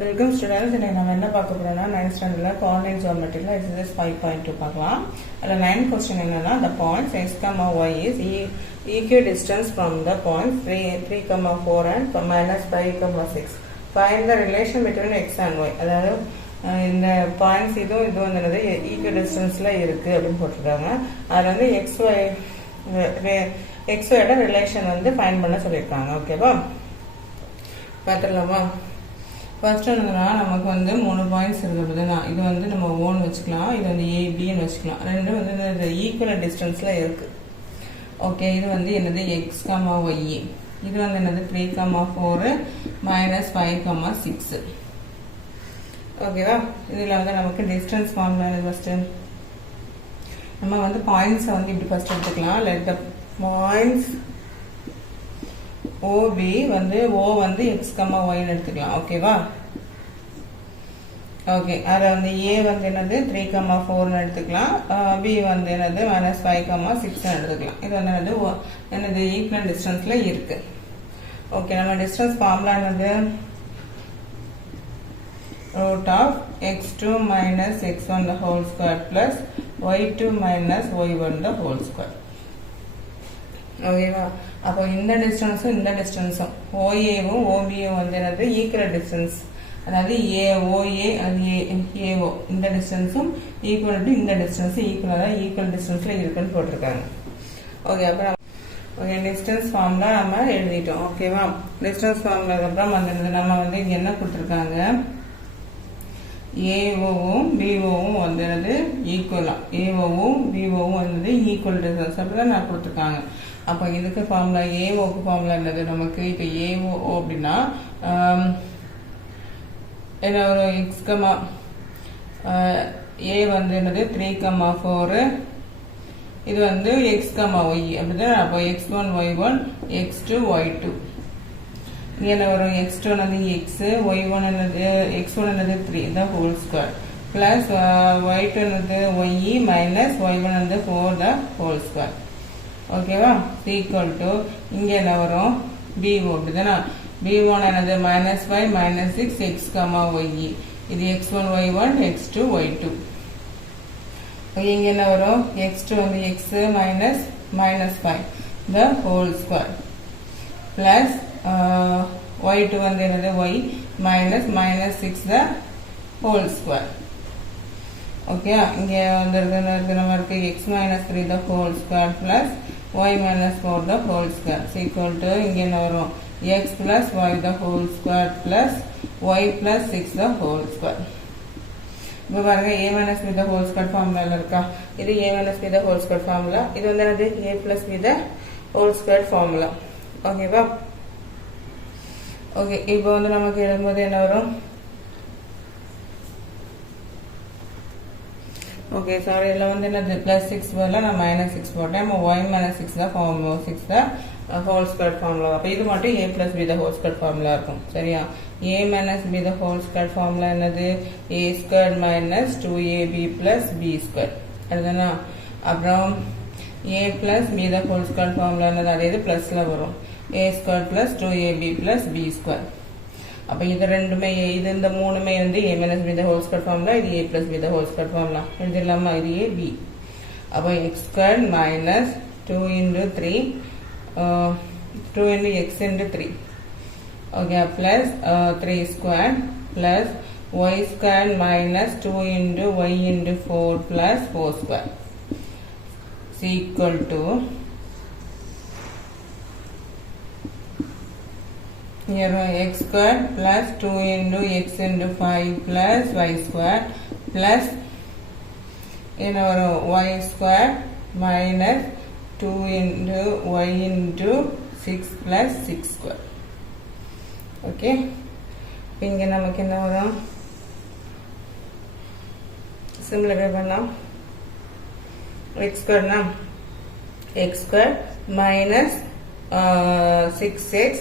Welcome students. இன்னைக்கு நம்ம என்ன பார்க்க போறோம்னா 9th standardல coordinate geometryல exercise 5.2 பார்க்கலாம். அதுல 9 question என்னன்னா the points x, y is equidistant from the points 3, 4 and -5, 6. Find the relation between x and y. அதாவது இந்த பாயிண்ட்ஸ் இதுவும் வந்து ஈக்குவடிஸ்டன்ஸ்ல இருக்கு அப்படின்னு போட்டிருக்காங்க. அதுல வந்து எக்ஸ் ஓட ரிலேஷன் வந்து ஃபைண்ட் பண்ண சொல்லியிருக்காங்க. ஓகேவா, பார்த்துடலாமா? ஃபர்ஸ்ட் என்னன்னா நமக்கு வந்து 3 பாயிண்ட்ஸ் இருக்குது. இது வந்து நம்ம ஓன் வச்சுக்கலாம், இது வந்து ஏபின்னு வச்சுக்கலாம். ரெண்டு வந்து ஈக்குவல் டிஸ்டன்ஸ்ல இருக்கு. ஓகே, இது வந்து என்னது எக்ஸ், ஒய். இது வந்து என்னது 3, 4 -5, 6. ஓகேவா, இதுல வந்து நமக்கு டிஸ்டன்ஸ் ஃபார்முலா ஃபர்ஸ்ட் நம்ம வந்து பாயிண்ட்ஸை வந்து இப்படி ஃபர்ஸ்ட் எடுத்துக்கலாம். லெட் த பாயிண்ட்ஸ் OB வந்து O வந்து x, y ன்னு எடுத்துக்கலாம். ஓகேவா, ஓகே. அதில் வந்து A வந்து என்னது 3, 4 ன்னு எடுத்துக்கலாம். B வந்து என்னது -5, 6 ன்னு எடுத்துக்கலாம். இது வந்து என்னது ஈக்குவல் டிஸ்டன்ஸ்ல இருக்கு. ஓகே, நம்ம டிஸ்டன்ஸ் ஃபார்முலா என்னது root of x2 minus x1 the whole square plus y2 minus y1 the whole square. ஓகேவா, அப்போ இந்த டிஸ்டன்ஸும் இந்த டிஸ்டன்ஸும் OAவும் OBயும் வந்து என்னது ஈக்குவல் டிஸ்டன்ஸ். அதாவது OA AO இந்த டிஸ்டன்ஸும் ஈக்குவல் டு இந்த டிஸ்டன்ஸ் ஈக்குவல் டிஸ்டன்ஸ்ல இருக்குன்னு போட்டிருக்காங்க. ஓகே, அப்புறம் ஓகே டிஸ்டன்ஸ் ஃபார்முலா நம்ம எழுதிட்டோம். ஓகேவா, டிஸ்டன்ஸ் ஃபார்முலாக்கு அப்புறம் வந்து நம்ம வந்து இங்க என்ன கொடுத்துருக்காங்க, ஏஓவும் பிஓவும் வந்து ஈக்குவலா, ஏஓவும் பிஓவும் வந்து ஈக்குவல் டிஸ்டன்ஸ் அப்படிதான் நான் கொடுத்துருக்காங்க. அப்போ இதுக்கு ஃபார்முலா ஏஓக்கு ஃபார்முலா என்னது நமக்கு இப்போ ஏஓ அப்படின்னா என்ன ஒரு எக்ஸ் ஏ வந்து என்னது 3, 4, இது வந்து எக்ஸ், ஒய் அப்படிதான். அப்போ x1 y1 x2 y2. இங்கே என்ன வரும், x2 என்னது எக்ஸ், y1 என்னது x1 என்னது 3 the whole square plus y2 என்னது y மைனஸ் y1 என்னது 4 the whole square. ஓகேவா, ஈக்குவல் டு இங்கே என்ன வரும் BO அப்படிதானா. B1 என்னது -5, -6 x, y. இது x1 y1 x2 y2. இங்கே என்ன வரும், x2 வந்து x -5 the whole square plus y2 வந்து என்னது y -6 the whole square. Okay, இங்கே வந்து நம்ம இருக்கு x -3 the whole square plus y -4 the whole square equal to இங்கே என்ன வரும் x plus y the whole square plus y plus 6 the whole square. இப்போ பாருங்க a minus b the whole square ஃபார்முலால இருக்கா, இது a minus b the whole square formula, இது வந்து என்னது a plus b the whole square formula. ஓகேவா, okay. இப்போ வந்து நமக்கு எழுதும்போது என்ன வரும், ஓகே சாரி, இதில் வந்து என்னது +6 பதிலாக நான் -6 போட்டேன். y -6 தான் ஃபார்முலா, 6 தான் ஹோல் ஸ்கொயர் ஃபார்முலா. அப்போ இது மட்டும் a plus b the whole square formula இருக்கும். சரியா, a minus b the whole square formula என்னது a squared minus 2ab plus b square அதுதானா. அப்புறம் a plus b the whole square formula என்னது அதே இது ப்ளஸ்ல வரும் a squared plus 2ab plus b square. அப்போ இது ரெண்டுமே இது இந்த மூணுமே வந்து a minus b the whole square formula, இது a plus b the whole square formula எழுதிடலாமா. இது a b. அப்போ x squared minus 2 into 3 2 into x into 3 okay plus 3 squared plus y squared minus 2 into y into 4 plus 4 square is equal to here x squared plus 2 into x into 5 plus y squared plus y squared minus 2 into y into 6 plus 6 square. Okay, இங்க நமக்கு என்ன வரும், simplify பண்ணலாம். x ஸ்கொயர்னா x square minus 6x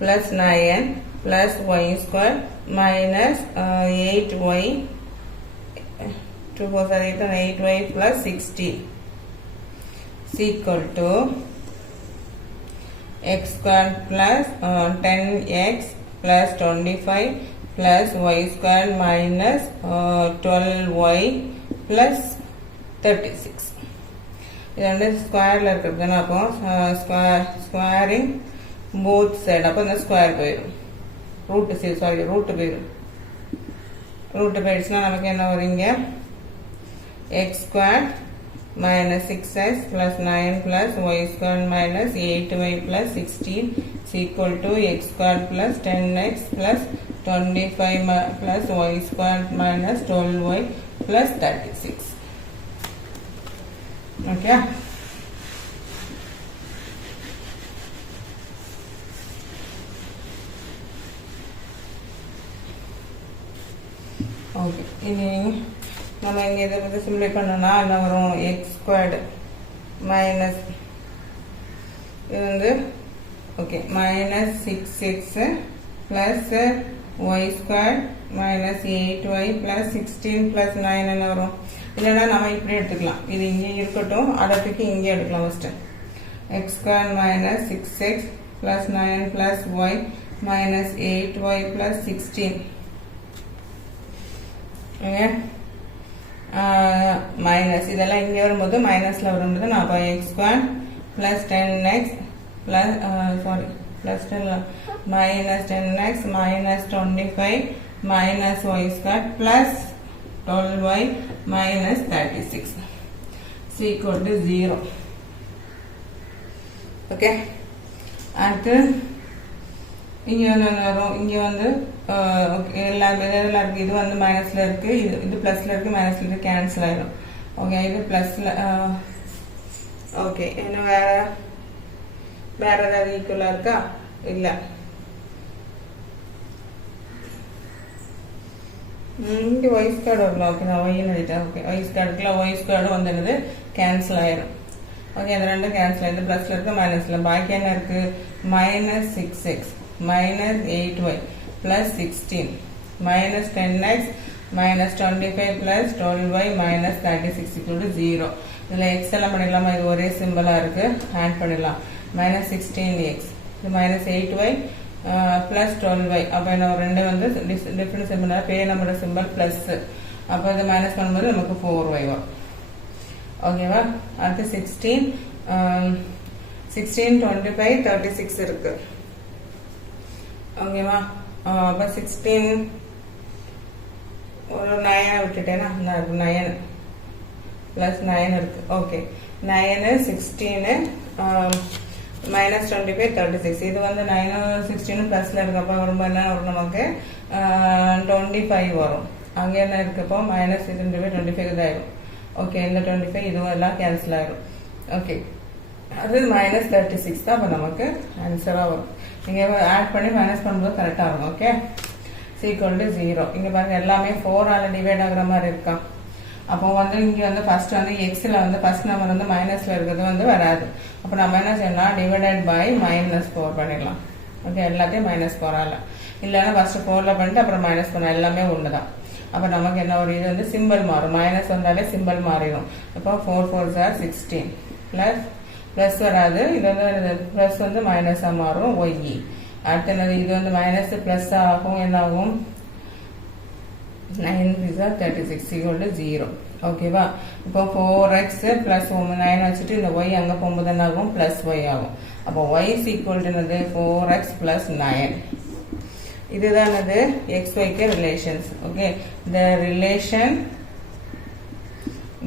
plus 9 plus y square minus 8y 2 4 8 and 8y plus 60 is equal to x squared plus 10x plus 25 plus y squared minus 12y plus 36. இது வந்து ஸ்கொயர்ல இருக்கிறது தானே, அப்போ ஸ்கொயரிங் போத் சைடு, அப்போ இந்த square போயிடும், root போயிடும். Root போயிடுச்சுன்னா நமக்கு என்ன வருங்க, X square minus 6x plus 9 plus y squared minus 8y plus 16 is equal to x squared plus 10x plus 25 plus y squared minus 12y plus 36. Okay. Okay. இனி நம்ம இங்கே இதை வந்து சிம்ப்ளை பண்ணோம்னா என்ன வரும், எக்ஸ் ஸ்கொயர்டு மைனஸ் இது வந்து okay minus 6x plus Y square minus 8y plus 16 plus 9 என்ன வரும். இல்லைன்னா நம்ம இப்படி எடுத்துக்கலாம், இது இங்கே இருக்கட்டும், அடுத்துக்கு இங்கே எடுக்கலாம். First X square minus 6x plus 9 plus Y minus 8y plus 16 minus இதெல்லாம் இங்கே வரும்போது மைனஸில் வரும்போது நான் அப்போ X square plus 10x plus plus 10 minus 10x minus 25 minus Y square plus 12y minus 36 is equal to 0. Okay, அடுத்து இங்கே வந்து என்ன வரும், இங்கே வந்து எல்லாமே இருக்கு, இது வந்து மைனஸில் இருக்குது, இது ப்ளஸில் இருக்குது, மைனஸில் இருக்குது, கேன்சல் ஆகிடும். ஓகே, இது ப்ளஸில் ஓகே. இன்னும் வேற ஏதாவது ஈக்குவலாக இருக்கா, இல்லை. இங்கே ஒய் ஸ்கொயர்டு வரலாம். ஓகே, நான் ஒய்ன்னு எழுதிட்டேன். ஓகே, ஒய் ஸ்கொயர்டுக்குலாம் ஒய் ஸ்கொயர்டு வந்துடுது, கேன்சல் ஆகிடும். ஓகே, அது ரெண்டும் கேன்சல் ஆகிடுது, ப்ளஸில் இருக்குது, மைனஸில். பாக்கி என்ன இருக்குது, minus 6x minus 8y plus 16 minus 10x minus 25 plus 12y minus 36 equal to 0. இதில் x எல்லாம் பண்ணிடலாமா, இது ஒரே சிம்பிளாக இருக்குது, ஆட் பண்ணிடலாம். minus 16x இது minus 8y plus 12y, அப்போ என்ன ரெண்டு வந்து டிஃப்ரெண்ட் சிம்பிளாக பே நம்மளோட சிம்பிள் ப்ளஸ், அப்போ இதை மைனஸ் பண்ணும்போது நமக்கு 4y வரும். ஓகேவா, அடுத்து 16 25 36 இருக்குது. ஓகேவா, அப்போ 16 ஒரு 9 விட்டுட்டேன்னா 9 ப்ளஸ் 9 இருக்குது. ஓகே, 9 16 மைனஸ் 25 36, இது வந்து 9 16 ப்ளஸில் இருக்கப்போ வரும்போது என்ன வரும், நமக்கு 25 வரும். அங்கே என்ன இருக்கப்போ மைனஸ் 25 இதாகிடும். ஓகே, இந்த 25 இதுவும் எல்லாம் கேன்சல் ஆகிடும். ஓகே, அது மைனஸ் 36 தான் அப்போ நமக்கு ஆன்சராக வரும். நீங்கள் ஆட் பண்ணி மைனஸ் பண்ணும்போது கரெக்டாக இருக்கும். Okay, equal to 0. இங்கே பாருங்கள் எல்லாமே 4ஆல் டிவைட் ஆகிற மாதிரி இருக்கா. அப்போ வந்து இங்கே வந்து ஃபஸ்ட்டு வந்து எக்ஸில் வந்து ஃபஸ்ட் நம்பர் வந்து மைனஸில் இருக்கிறது வந்து வராது. அப்போ நம்ம என்ன செய்யலாம், டிவைடட் பை -4 பண்ணிடலாம். ஓகே, எல்லாத்தையும் -4ஆல், இல்லைன்னா ஃபஸ்ட்டு 4ல் பண்ணிட்டு அப்புறம் மைனஸ் பண்ண, எல்லாமே ஒன்று தான். அப்போ நமக்கு என்ன ஒரு இது வந்து சிம்பிள் மாறும், மைனஸ் வந்தாலே சிம்பிள் மாறிடும். இப்போ 4 4s are 16 ப்ளஸ் ப்ளஸ் வராது, இது வந்து ப்ளஸ் வந்து மைனஸாக மாறும் ஒய். அடுத்து என்னது, இது வந்து மைனஸ் ப்ளஸ் ஆகும், என்ன ஆகும் 9 3s are 36 equal to 0. ஓகேவா, இப்போ 4x ப்ளஸ் 9 வச்சுட்டு இந்த ஒய் அங்கே போகும்போது என்ன ஆகும், ப்ளஸ் ஒய் ஆகும். அப்போ ஒய் இஸ் ஈக்குவல் டு என்னது 4x ப்ளஸ் 9. இதுதான் என்னது xyக்கு relations. Okay, the relation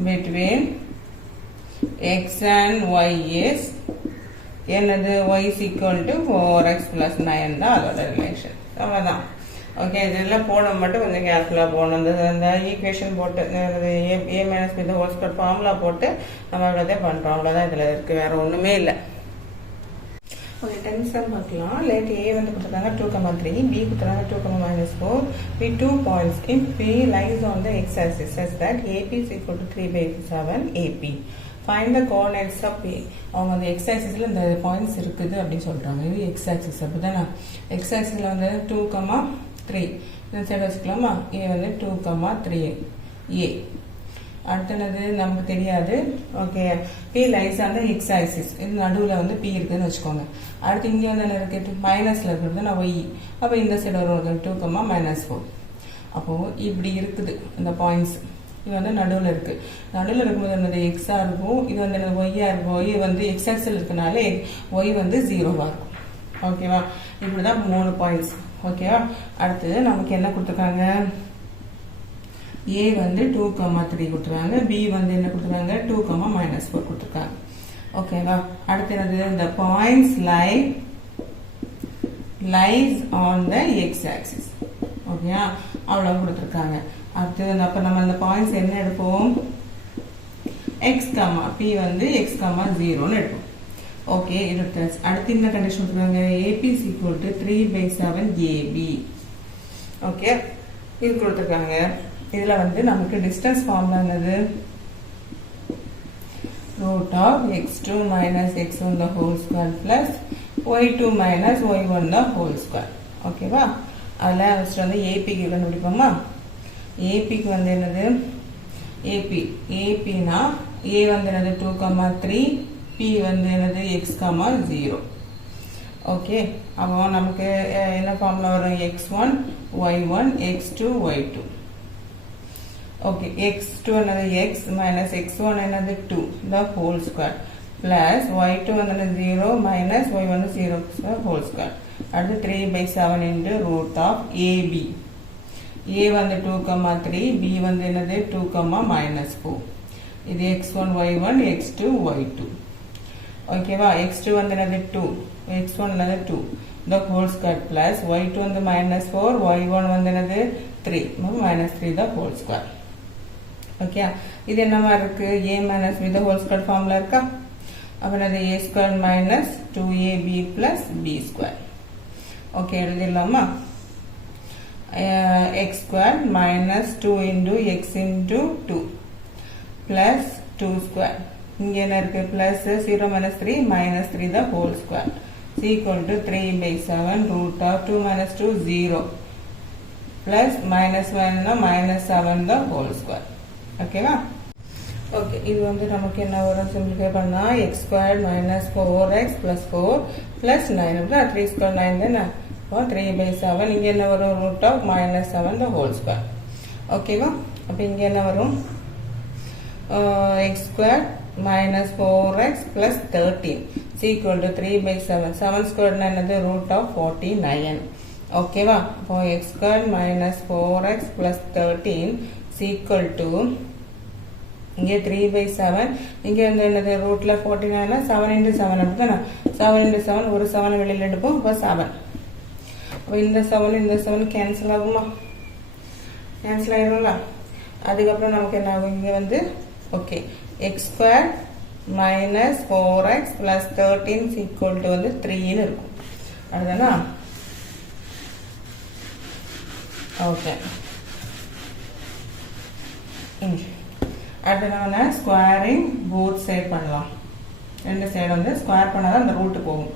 between x and y is என்னது y is equal to 4x plus 9 தான் அதோட ரிலேஷன். அவ்வளோதான். ஓகே, இதெல்லாம் போட மட்டும் கொஞ்சம் கேர்ஃபுல்லாக போகணும். இந்த ஈக்குவேஷன் போட்டு a minus b whole square formula போட்டு நம்ம இவ்வளோதே பண்ணுறோம். அவ்வளோதான் இதில் இருக்குது, வேறு ஒன்றுமே இல்லை. ஓகே, டென்ஸாக பார்க்கலாம். லேட் ஏ வந்து கொடுத்துருக்காங்க 2,3, பி கொடுத்துருக்காங்க 2,-4 with 2 points. If P lies on the x-axis such that AP is equal to 3/7 AP. Find the coordinates of P. அவங்க அந்த x-axisல இந்த பாயிண்ட்ஸ் இருக்குது அப்படின்னு சொல்கிறாங்க. இது x-axis அப்படி தானே. x-axisல வந்து 2,3 இந்த சைடு வச்சுக்கலாமா. ஏ வந்து 2,3 ஏ. அடுத்தது நமக்கு தெரியாது. Okay, P lies on the x axis. இது நடுவில் வந்து P இருக்குன்னு வச்சுக்கோங்க. அடுத்து இங்கே வந்து என்ன இருக்கு, மைனஸில் இருக்கிறது நான் y. அப்போ இந்த சைடு வரும் 2, -4. அப்போது இப்படி இருக்குது இந்த பாயிண்ட்ஸ். இது வந்து நடுவில் இருக்குது. நடுவில் இருக்கும்போது என்னது எக்ஸாக இருக்கும், இது வந்து என்னது ஒய்யாக இருக்கும். ஒய் வந்து எக்ஸ் ஆக்சில் இருக்கனால ஒய் வந்து 0வாக இருக்கும். ஓகேவா, இப்படி தான் 3 பாயிண்ட்ஸ். ஓகேவா, அடுத்து நமக்கு என்ன கொடுத்துருக்காங்க, ஏ வந்து 2, 3 கொடுத்துருக்காங்க, பி வந்து என்ன கொடுத்துருக்காங்க 2, -4 கொடுத்துருக்காங்க. ஓகேவா, அடுத்து என்னது, இந்த points lies on the x axis. ஓகேவா, அவ்வளோ கொடுத்துருக்காங்க. அடுத்து அப்போ நம்ம அந்த பாயிண்ட்ஸ் என்ன எடுப்போம், x, p வந்து x, 0ன்னு எடுப்போம். ஓகே, இது எடுத்தாச்சு. அடுத்து என்ன கண்டிஷன் கொடுத்துருக்காங்க, AP is equal to 3/7 AB. Okay, இது கொடுத்துருக்காங்க. இதில் வந்து நமக்கு டிஸ்டன்ஸ் ஃபார்முலா என்னது, √(x2 - x1) the whole square plus y2 - y1 the whole square. ஓகேவா, அதில் ஃபஸ்ட்டு வந்து ஏபிக்கு கண்டுபிடிப்போமா. ஏபிக்கு வந்து என்னது, ஏபினா ஏ வந்து என்னது 2, 3, பி வந்து என்னது x, 0. ஓகே, அப்போ நமக்கு என்ன ஃபார்முலா வரும், x1 y1 x2 y2. Okay, x2 என்னது x - x1 என்னது 2 the whole square plus y2 வந்து 0 - y1 0 the whole square. அடுத்து 3/7 into √(ab). a வந்து 2, 3, b வந்து என்னது 2, -4. இது x1 y1 x2 y2. ஓகேவா, x2 வந்து என்னது 2, x1 என்னது 2 the whole square plus y2 வந்து -4, y1 வந்து என்னது 3 -3 the whole square. ஓகே, இது என்ன மாதிரி இருக்கு, a - b the whole square formula இருக்கா. அப்போ என்னது a² - 2ab + b². ஓகே, எழுதிடலாமா. x² - 2 into x into 2 plus 2². இங்கே என்ன இருக்கு, plus 0 - 3 -3 the whole square is equal to 3/7 √2 - 2 0 plus -7 the whole square. ஓகேவா. ஓகே, இது வந்து நமக்கு என்ன வரும், சிம்பிளிஃபை பண்ணா x² - 4x + 4 + 9 அப்படின்னா 3² 9 தானே. 3/7 இங்கே என்ன வரும், √(-7) the whole square. ஓகேவா, அப்போ இங்கே என்ன வரும், x² - 4x + 13 is equal to 3/7. 7² என்னது √49. ஓகேவா, அப்போ x² - 4x + 13 is equal to இங்கே 3/7, இங்கே வந்து என்னது ரூட்டில் 49, 7 × 7 அப்படி தானே. 7 × 7 ஒரு 7 வெளியில் எடுப்போம், இப்போ 7. அப்போ இந்த 7 கேன்சல் ஆகுமா, கேன்சல் ஆகிடும்ல. அதுக்கப்புறம் நமக்கு என்ன ஆகும், இங்கே வந்து okay x² - 4x + 13 is equal to வந்து 3ன்னு இருக்கும். அதுதானா. ஓகே, அடுத்து நம்ம ஸ்கொயரிங் போத் சைட் பண்ணலாம். ரெண்டு சைடு வந்து ஸ்கொயர் பண்ணால் தான் அந்த ரூட்டு போகும்.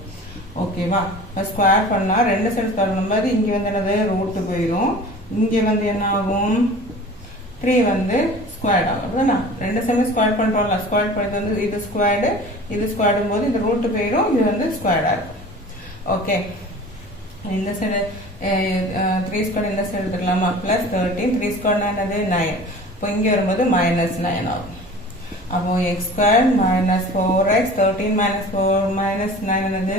ஓகேவா, இப்போ ஸ்கொயர் பண்ணால் ரெண்டு சைடு ஸ்கொயர் பண்ணும்போது இங்கே வந்து என்னது ரூட்டு போயிடும், இங்கே வந்து என்ன ஆகும் 3 வந்து ஸ்கொயர்ட் ஆகும். அப்படின்னா ரெண்டு சைடு ஸ்கொயர் பண்ணுறோம்ல, ஸ்கொயர் பண்ணது வந்து இது ஸ்கொயர்டு, இது ஸ்கொயர்டும் போது இந்த ரூட்டு போயிடும், இது வந்து ஸ்கொயர்டாக இருக்கும். ஓகே, இந்த சைடு 3² இந்த சைடு எடுத்துக்கலாமா, + 13 3² என்னது 9. இப்போ இங்கே வரும்போது -9 ஆகும். அப்போ x² - 4x 13 - 4 -9 என்னது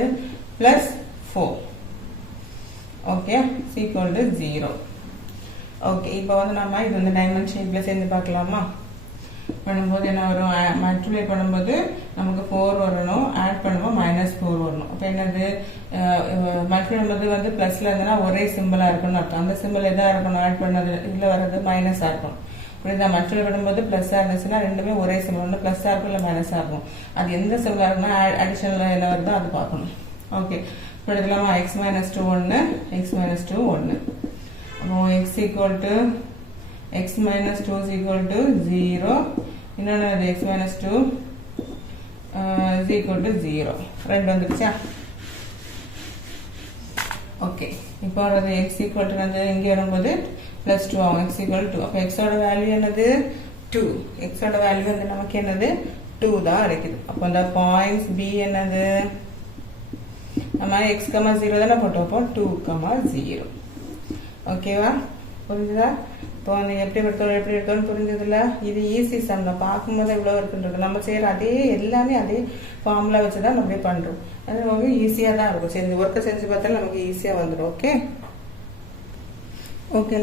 +4. Okay, equal to 0. ஓகே, இப்போ வந்து நம்ம இது வந்து டைமென்ஷன் ஷேப்பில் சேர்ந்து பார்க்கலாமா. பண்ணும்போது என்ன வரும், மல்டிப்ளை பண்ணும்போது நமக்கு 4 வரணும், ஆட் பண்ணும்போது -4 வரணும். அப்போ என்னது, மல்டிப்ளை பண்ணும்போது வந்து ப்ளஸில் இருந்ததுன்னா ஒரே சிம்பிளாக இருக்கணும்னு அர்த்தம். அந்த சிம்பிள் எதாக இருக்கணும், ஆட் பண்ணது இதில் வர்றது மைனஸாக இருக்கணும். புரியுதா, மல்டிப்ளை பண்ணும்போது ப்ளஸ்ஸாக இருந்துச்சுன்னா ரெண்டுமே ஒரே சிம்பிள், ஒன்று ப்ளஸ்ஸாக இருக்கும் இல்லை மைனஸாக இருக்கும். அது எந்த சிம்பிளாக இருக்குன்னா அடிஷனல் என்ன வருதோ அது பார்க்கணும். ஓகே, இப்போ எடுக்கலாமா, x - 2 1, x - 2 1. அப்போ x = x - 2 = 0. இன்னொன்று x - 2 = 0. ரெண்டு வந்துருச்சா. ஓகே, இப்போ x = வந்து இங்கே வரும்போது +2 ஆகும். x = 2. அப்போ x ஓட வேல்யூ என்னது 2. x ஓட வேல்யூ வந்து நமக்கு என்னது 2 தான் இருக்குது. அப்போ அந்த பாயிண்ட்ஸ் b என்னது நம்ம x, 0 தானே போட்டோம். அப்போ 2, 0. ஓகேவா? புரிஞ்சுதா? இப்போ எப்படி எடுத்தோம்னு புரிஞ்சதுல? இது ஈஸி சம் தான். பார்க்கும்போது எவ்வளோ இருக்குன்றது நம்ம செய்யற அதே எல்லாமே அதே ஃபார்முலா வச்சு தான் நம்ம பண்றோம். அது நமக்கு ஈஸியா தான் இருக்கும். சரி, இந்த ஒர்க்கை செஞ்சு பார்த்தாலும் நமக்கு ஈஸியா வந்துடும். Okay okay,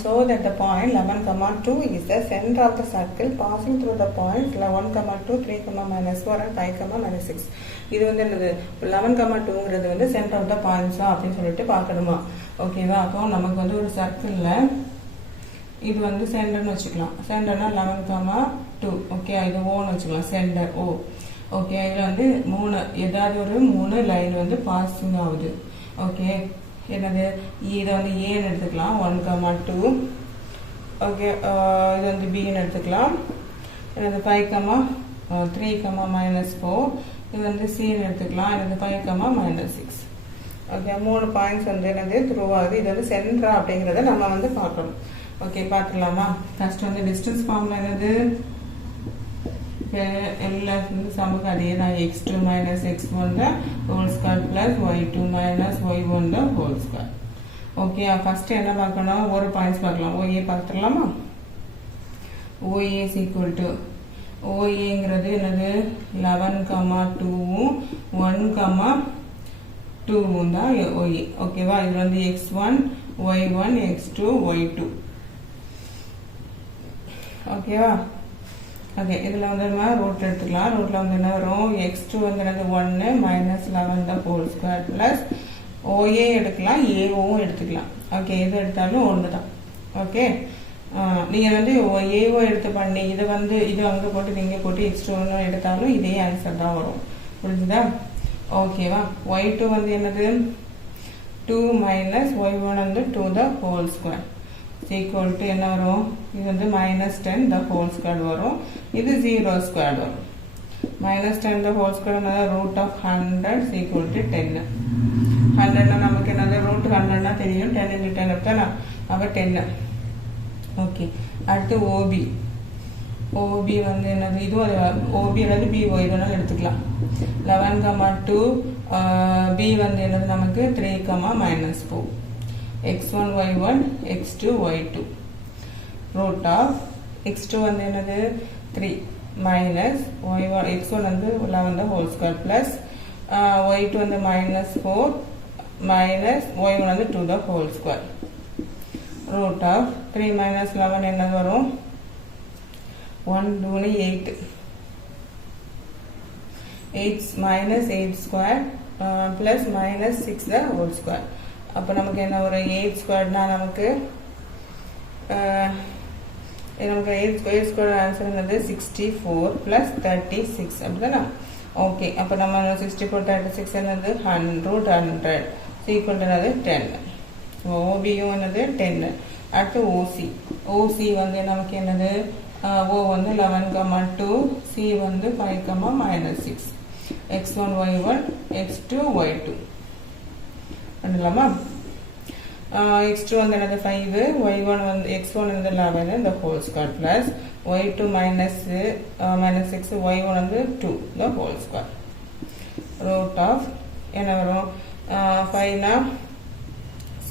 so that the point 11, 2 is the center of the circle passing through the points 11, 2, 3, -4 and 5, -6. இது வந்து என்னது 11, 2ங்கிறது வந்து center of the points அப்படின்னு சொல்லிட்டு பார்க்கணுமா? ஓகேவா? அப்போ நமக்கு வந்து ஒரு சர்க்கிள்ல இது வந்து சென்டர்னு வச்சுக்கலாம். சென்டர்னா 11, 2. ஓகே, இது ஓன்னு வச்சுக்கலாம். சென்டர் ஓ. ஓகே, இதுல வந்து ஏதாவது ஒரு 3 லைன் வந்து பாசிங் ஆகுது. ஓகே, என்னது இதை வந்து ஏன்னு எடுத்துக்கலாம். 1, 2. ஓகே, இது வந்து பின்னு எடுத்துக்கலாம். என்னது 5, 3, -4. இது வந்து சின்னு எடுத்துக்கலாம். என்னது 5, -6. ஓகே, 3 பாயிண்ட்ஸ் வந்து என்னது த்ரூ ஆகுது. இது வந்து சென்டரா அப்படிங்கிறத நம்ம வந்து பார்க்கணும். ஓகே, பார்த்துக்கலாமா? ஃபர்ஸ்ட் வந்து டிஸ்டன்ஸ் ஃபார்முலா என்னது? எல்லாத்துக்கும் சமக்கு அதே தான். x2 - x1 whole square plus y2 - y1 whole square. Okay, first என்ன பார்க்கணும்? ஒரு பாயிண்ட்ஸ் பார்க்கலாம். OA பார்த்துடலாமா? OA is equal to OAங்கிறது என்னது 11, 2 1, 2 தான் OA. ஓகேவா? இது வந்து x1 y1 x2 y2. ஓகேவா? ஓகே, இதில் வந்து நம்ம ரூட் எடுத்துக்கலாம். ரூட்டில் வந்து என்ன வரும்? x2 வந்து 1 -11 ஹோல் ஸ்கொயர் ப்ளஸ் OA எடுக்கலாம், ஏவும் எடுத்துக்கலாம். ஓகே, எது எடுத்தாலும் ஒன்று தான். ஓகே, நீங்கள் வந்து ஏஓ எடுத்து பண்ணி இதை வந்து இது அங்கே போட்டு நீங்கள் போட்டு x2 எடுத்தாலும் இதே ஆன்சர் தான் வரும். புரிஞ்சுதா? ஓகேவா? y2 வந்து என்னது 2 - y1 வந்து 2 the whole square equal to என்ன வரும்? இது வந்து -10 the whole square வரும். இது 0 square வரும். -10 the whole square என்னது? root of 100 equal to 10. 100 நமக்கு என்னது? root 100 தெரியும். 10 into 10 எடுத்தா அப்ப 10. ஓகே, அடுத்து OB. OB வந்து என்னது? இது OB அல்லது BO இதனால எடுத்துக்கலாம். 11, 2 B வந்து என்னது நமக்கு 3, -4. x1 y1 x2 y2 root of x2 வந்து என்னது 3 minus y1 x1 வந்து 11 the whole square plus y2 வந்து -4 minus y1 வந்து 2 the whole square root of 3 minus 11 என்னது வரும்? 1 2 8 8 minus 8 square plus minus 6 the whole square. அப்போ நமக்கு என்ன ஒரு 8 ஸ்கொயர்னா நமக்கு 8 ஸ்கொயர் ஆன்சர் என்னது 64 + 36 அப்படிதானே? ஓகே, அப்போ நம்ம 64 36 என்னது 100 ஈக்குவல் டு என்னது 10. ஓபியும் என்னது 10. அடுத்து OC வந்து நமக்கு என்னது? O வந்து 11, 2 C வந்து 5, -6 x1 y1 x2 y2 பண்ணலாமா? x2 வந்து என்னது 5 y1 வந்து x1 வந்து 11 the whole square plus y2 -6 y1 வந்து 2 the whole square root of என்ன வரும்? 5 னா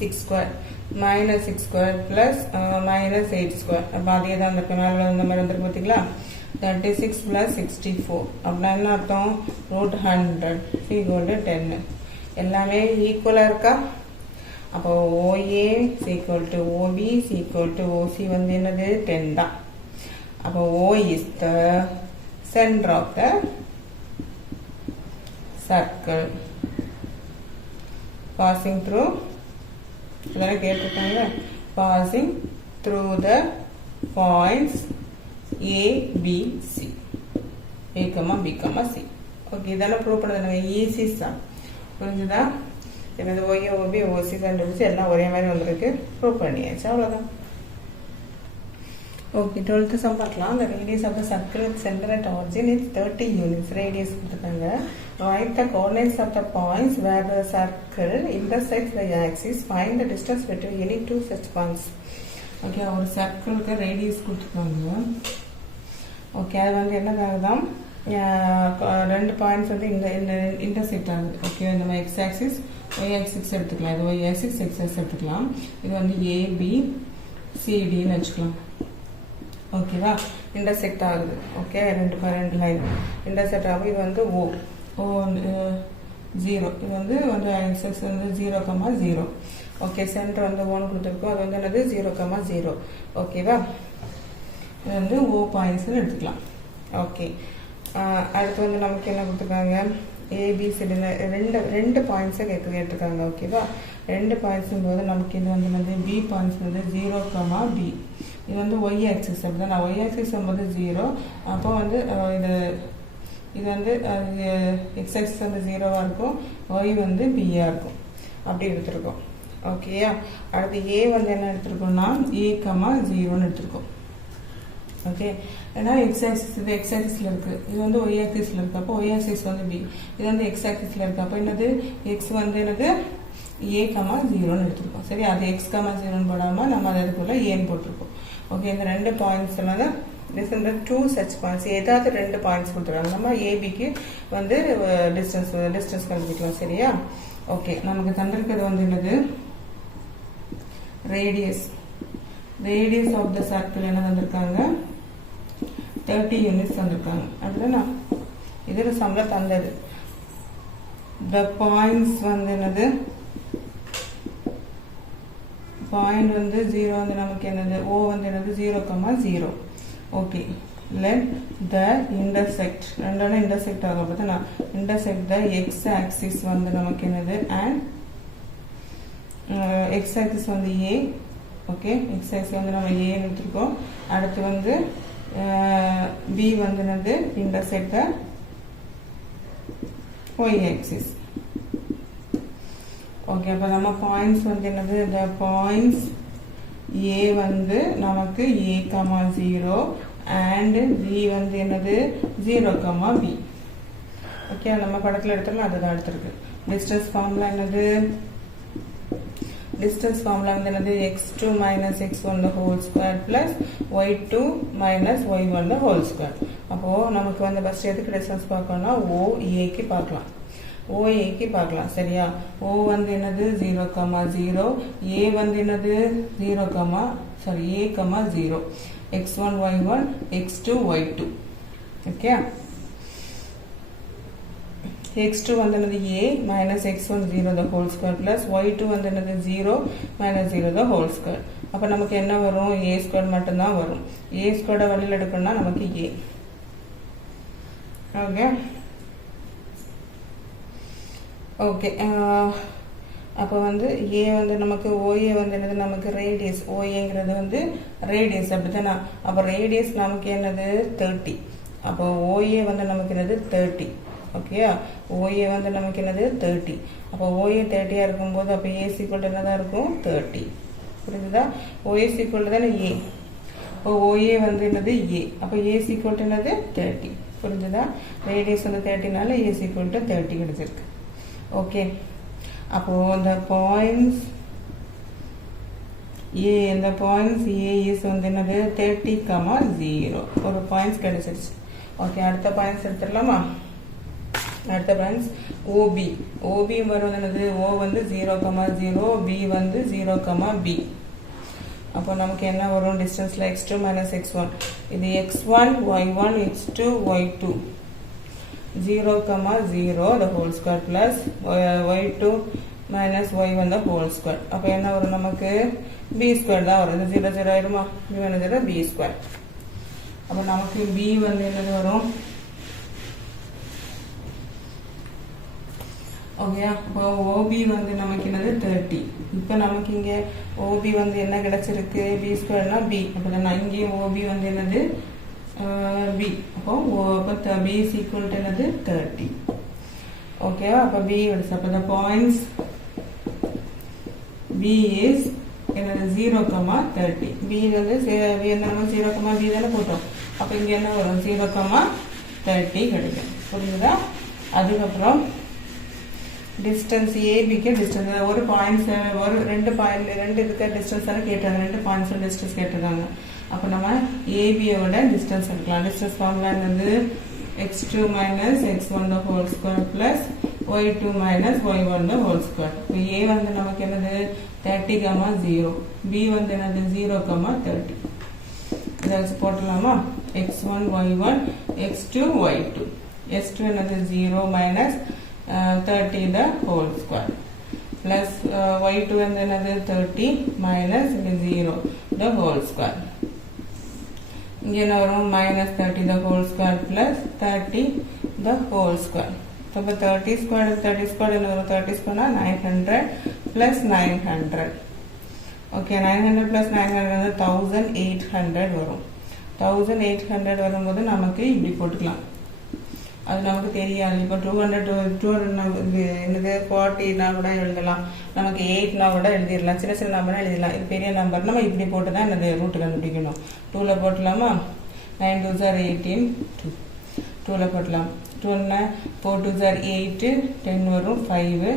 6 square -6 square plus -8 square. அப்போ அதே தான் இருக்கு. மேலே இந்த மாதிரி வந்துருக்கு பார்த்தீங்களா? 36 + 64 அப்படின்னா என்ன அர்த்தம்? root 100 equal to 10. எல்லாமே ஈக்குவலா இருக்கா? அப்போ OA equal to OB equal to OC வந்து என்னது 10 தான். அப்போ O is the center of the circle passing through இதெல்லாம் கேட்டிருக்காங்க. passing through the points A, B, C. A, B, C. Okay, இதெல்லாம் ப்ரூவ் பண்ணது ஈஸி தான். புரிஞ்சுதா? எனது OA, OB, OC கண்டுபிடிச்சு எல்லாம் ஒரே மாதிரி வந்திருக்கு. ப்ரூவ் பண்ணியாச்சு, அவ்வளோதான். ஓகே, 12th சம் பார்க்கலாம். The radius of the circle with center at origin is 30 units. Radius கொடுத்துருக்காங்க. Write the coordinates of the points where the circle intersects the axis. Find the distance between any two such points. Okay, ஒரு சர்க்கிளுக்கு radius கொடுத்துருக்காங்க. Okay, அது வந்து என்னதாக தான் 2 points வந்து இந்த intersect ஆகுது. Okay, நம்ம எக்ஸ் ஆக்சிஸ் ஒய் ஆக்சிஸ் எடுத்துக்கலாம். இது ஒய் ஆக்சிஸ் எக்ஸ் ஆக்சிஸ் எடுத்துக்கலாம். இது வந்து ஏபி சிடின்னு வச்சுக்கலாம். ஓகேவா, இன்டர்செக்ட் ஆகுது. ஓகே, ரெண்டு லைன் இன்டர்செக்ட் ஆகும். இது வந்து ஓ 0. இது வந்து எக்ஸ் வந்து 0,0. ஓகே, சென்டர் வந்து 1 கொடுத்துருக்கோம். அது வந்து என்னது 0,0. ஓகேவா, இது வந்து ஓ பாயிண்ட்ஸ்ன்னு எடுத்துக்கலாம். ஓகே, அடுத்து வந்து நமக்கு என்ன கொடுத்துருக்காங்க, ஏபிசிடின்னு ரெண்டு பாயிண்ட்ஸை கேட்டிருக்காங்க. ஓகேவா, 2 பாயிண்ட்ஸும் போது நமக்கு இது வந்து பி பாயிண்ட்ஸ் வந்து 0,b. இது வந்து ஒய் ஆக்சிஸ். அப்படிதான் நான் ஒய் ஆக்சிஸ் வந்து 0. அப்போ வந்து இது வந்து எக்ஸ் ஆக்சிஸ் வந்து 0வாக இருக்கும், ஒய் வந்து பியாக இருக்கும். அப்படி எடுத்துருக்கோம். ஓகேயா, அடுத்து ஏ வந்து என்ன எடுத்துருக்கோம்னா A,0ன்னு எடுத்துருக்கோம். ஓகே, ஏன்னா எக்ஸ் ஆக்சிஸில் இருக்குது, இது வந்து ஒய் ஆக்சிஸில் இருக்குது. அப்போ ஒய் ஆக்சிஸ் வந்து பி, இது வந்து எக்ஸ் ஆக்சிஸில் இருக்குது. அப்போ என்னது எக்ஸ் வந்து எனக்கு A,0ன்னு எடுத்துருக்கோம். சரி, அது X,0ன்னு போடாமல் நம்ம அது அதுக்குள்ள ஏன்னு போட்டிருக்கோம். ஓகே, இந்த 2 பாயிண்ட்ஸ் வந்து திஸ் இந்த 2 such பாயிண்ட்ஸ், ஏதாவது 2 பாயிண்ட்ஸ் கொடுத்துருக்காங்க. நம்ம ஏபிக்கு வந்து டிஸ்டன்ஸ் கண்டுபிடிக்கலாம். சரியா, ஓகே, நமக்கு தந்திருக்கிறது வந்து என்னது ரேடியஸ் ஆஃப் த சர்க்கிள் என்ன தந்திருக்காங்க, 30 யூனிட்ஸ் தந்திருக்காங்க. அதுதான் இதில் சம்பள தந்தது. த பாயிண்ட்ஸ் வந்து என்னது, பாயிண்ட் வந்து 0 வந்து நமக்கு என்னது ஓ வந்து என்னது 0,0. ஓகே, let the intersect ரெண்டான இன்டர்செக்ட் ஆகும். அப்போ தான் இன்டர்செக்ட் த எக்ஸ் ஆக்சிஸ் வந்து நமக்கு என்னது அண்ட் எக்ஸ் ஆக்சிஸ் வந்து ஏ. ஓகே, எக்ஸ் ஆக்சிஸ் வந்து நம்ம ஏன்னு எடுத்துருக்கோம். அடுத்து வந்து பி வந்து என்னது intersect the why axis. Okay, அப்போ நம்ம பாயிண்ட்ஸ் வந்து என்னது, இந்த பாயிண்ட்ஸ் ஏ வந்து நமக்கு A,0 அண்ட் பி வந்து என்னது 0,b. ஓகே, நம்ம படத்தில் எடுத்துக்கலாம், அதுதான் எடுத்துருக்கு. டிஸ்டன்ஸ் ஃபார்முலா என்னது, டிஸ்டன்ஸ் ஃபார்முலா வந்து என்னது x2 - x1 the whole square plus y2 - y1 the whole square. அப்போ நமக்கு வந்து ஃபர்ஸ்ட் எதுக்கு டிஸ்டன்ஸ் பார்க்கணும்னா OAக்கு பார்க்கலாம். OAக்கு பார்க்கலாம். சரியா, O வந்து என்னது 0,0, A வந்து என்னது A,0, x1 y1 x2 y2. Okay, x2 வந்து என்னது A minus x1 0 the whole square plus y2 வந்து என்னது 0 minus 0 the whole square. அப்போ நமக்கு என்ன வரும், a square மட்டும்தான் வரும். a square வெளியில் எடுக்கணும்னா நமக்கு a. ஓகே ஓகே, அப்போ வந்து ஏ வந்து நமக்கு ஓஏ வந்து என்னது நமக்கு ரேடியஸ், ஓஏங்கிறது வந்து ரேடியஸ். அப்படித்தானே, அப்போ ரேடியஸ் நமக்கு என்னது 30. அப்போ ஓஏ வந்து நமக்கு என்னது 30. ஓகேயா, ஓஏ வந்து நமக்கு என்னது 30. அப்போ ஓஏ 30 இருக்கும்போது அப்போ ஏ சீக்வல் என்னதான் இருக்கும் 30. புரிஞ்சுதா, ஓஏ சீக்வல் தானே ஏ. இப்போ ஓஏ வந்து என்னது ஏ, அப்போ ஏ சீக்வல் என்னது 30. புரிஞ்சுதா, ரேடியஸ் வந்து 30னால ஏ சீக்வல் 30 கிடைச்சிருக்கு. ஓகே, அப்போ இந்த பாயிண்ட்ஸ் ஏ, இந்த பாயிண்ட்ஸ் ஏ இஸ் வந்து என்னது 30,0 ஒரு பாயிண்ட்ஸ் கிடைச்சிருச்சு. ஓகே, அடுத்த பாயிண்ட்ஸ் எடுத்துடலாமா. அடுத்த பாயிண்ட்ஸ் ஓபி. ஓபி வருவது என்னது, ஓ வந்து 0,0, பி வந்து 0,b. அப்போ நமக்கு என்ன வரும், டிஸ்டன்ஸ்ல x2 - x1, இது x1 y1 x2 y2 0,0 the whole square plus y2 minus y1 the whole square. அப்போ என்ன வரும் நமக்கு b square தான் வரும். இது 0 0 ஆயிடுமா, b வந்து 0 b square. அப்போ நமக்கு b வந்து என்னது வரும். ஓகே, அப்போ OB வந்து நமக்கு என்னது 30. இப்போ நமக்கு இங்கே OB வந்து என்ன கிடைச்சிருக்கு, b ஸ்கொயர்னா b. அப்போ நான் இங்கேயும் OB வந்து என்னது b. அப்போ b is equal to என்னது 30. ஓகேவா, அப்போ b எடுத்து, அப்போ the points b is என்னது 0,30. b வந்து என்ன 0,b தானே போட்டோம். அப்போ இங்கே என்ன வரும் 0,30 கிடைக்கும். புரியுதா, அதுக்கப்புறம் டிஸ்டன்ஸ் ஏபிக்கு டிஸ்டன்ஸ் ஒரு பாயிண்ட்ஸ் ஒரு ரெண்டு இருக்க டிஸ்டன்ஸ் எல்லாம் கேட்டிருக்காங்க, 2 பாயிண்ட்ஸ் டிஸ்டன்ஸ் கேட்டிருக்காங்க. அப்போ நம்ம ஏபியோட டிஸ்டன்ஸ் எடுக்கலாம். டிஸ்டன்ஸ் ஃபார்முலா என்னது? x2 minus x1 the whole square plus y2 minus y1 the whole square. இப்போ a வந்து நமக்கு என்னது 30, 0. b வந்து என்னது 0, 30. இதை வச்சு போட்டலாமா? x1 y1 x2 y2. s2 என்னது 0 minus 30 the whole square plus y2 வந்து என்னது 30 minus 0 the whole square. இங்கே என்ன வரும்? minus 30 the whole square plus 30 the whole square. இப்போ 30 square என்ன வரும்? 30 square 900 plus 900. ஓகே, 900 plus 900 வந்து 1800 வரும். 1800 வரும்போது நமக்கு இப்படி போட்டுக்கலாம். அது நமக்கு தெரியாது. இப்போ 200 என்னது 40 கூட எழுதலாம், நமக்கு 8 கூட எழுதிடலாம், சின்ன சின்ன நம்பர் எழுதிடலாம். இது பெரிய நம்பர் நம்ம இப்படி போட்டு தான் என்னது ரூட்டு கண்டுபிடிக்கணும். 2ல போட்டலாமா? 9 2s are 18, 2ல போட்டலாம். 4 2s are 8, 10 வரும், 5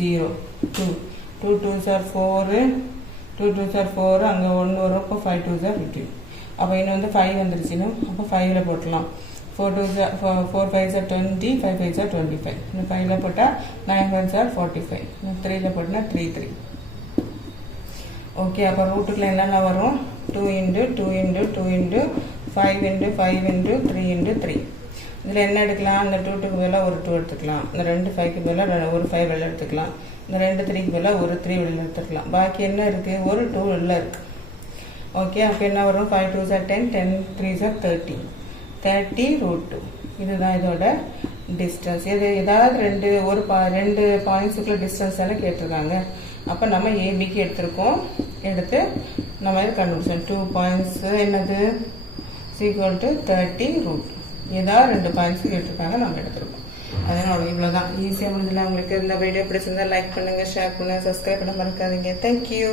0 2 2 2s are 4, 2 2s are 4, அங்கே 1 வரும். இப்போ 5 2s are 15. அப்போ இன்னும் வந்து 5 வந்துருச்சுன்னு, அப்போ 5ல போட்டலாம். 4 5s are 20, 5 5s are 25. 5ல போட்டால் 9 5s are 45. 3ல போட்டால் 3 3. ஓகே, அப்போ ரூட்டுக்குள்ள என்னென்ன வரும்? 2 into 2 into 2 into 5 into 5 into 3 into 3. இதில் என்ன எடுக்கலாம்? இந்த 2க்கு பதிலாக ஒரு 2 எடுத்துக்கலாம். இந்த 2 5க்கு பதிலாக ஒரு 5 வெளில எடுத்துக்கலாம். இந்த 2 3க்கு பதிலாக ஒரு 3 வெளில எடுத்துக்கலாம். பாக்கி என்ன இருக்குது? ஒரு 2 வெளில இருக்குது. ஓகே, அப்போ என்ன வரும்? 5 2s are 10, 10 3s are 30. 30 √2. இதுதான் இதோட டிஸ்டன்ஸ். இது ஏதாவது ரெண்டு பாயிண்ட்ஸுக்குள்ள டிஸ்டன்ஸ் எல்லாம் கேட்டிருக்காங்க. அப்போ நம்ம ஏபிக்கு எடுத்திருக்கோம். எடுத்து நம்ம இது கண்டுபிடிச்சோம். 2 பாயிண்ட்ஸ் என்னது ஈக்குவல் டு 30 √2. ஏதாவது 2 பாயிண்ட்ஸ் கேட்டிருக்காங்க, நம்ம எடுத்திருக்கோம். அதனால இவ்வளோதான், ஈஸியாக முடிஞ்சல. உங்களுக்கு இந்த வீடியோ பிடிச்சிருந்தா லைக் பண்ணுங்கள், ஷேர் பண்ணுங்கள், சப்ஸ்கிரைப் பண்ண மறக்காதீங்க. தேங்க்யூ.